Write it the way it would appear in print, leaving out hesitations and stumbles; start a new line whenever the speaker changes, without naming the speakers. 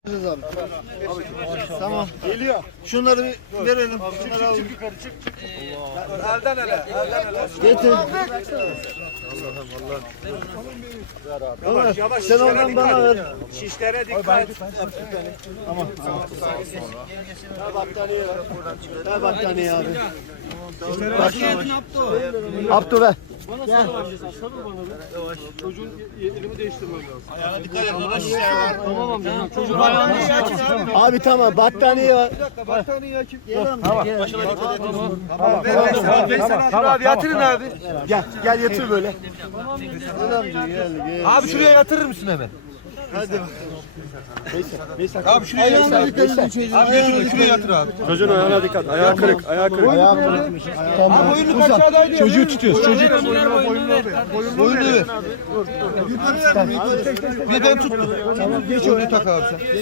Abi. Tamam. Geliyor. Şunları bir verelim. Şunları alalım.
Elden ele.
Getir. Allah'ım. Ömer, sen ondan bana ver.
Şişlere dikkat.
Tamam. Battaniye ver. Ver battaniye abi. Abdü ver.
Çocuğun elimi değiştirmem lazım.
Ayağına dikkat et. Buna şişler var.
Tamam amca. Çocuğun ayağını açın.
Abi tamam battaniye var.
Battaniye açın.
Başına dikkat et.
Tamam. Abi yatırın abi.
Gel yatır böyle. Gel.
Abi şuraya yatırır mısın hemen?
Hadi.
Abi şuraya yatır abi. Abi götür şuraya yatır abi.
Çocuğun ayağına dikkat. Ayağı kırık. Ayağı kırık.
Tamam.
Boynunu aşağıdaydı.
Çocuğu tutuyoruz. Çocuk.
Boynunu ver. Bir ben tuttum. Tamam geç onu tak abi sen.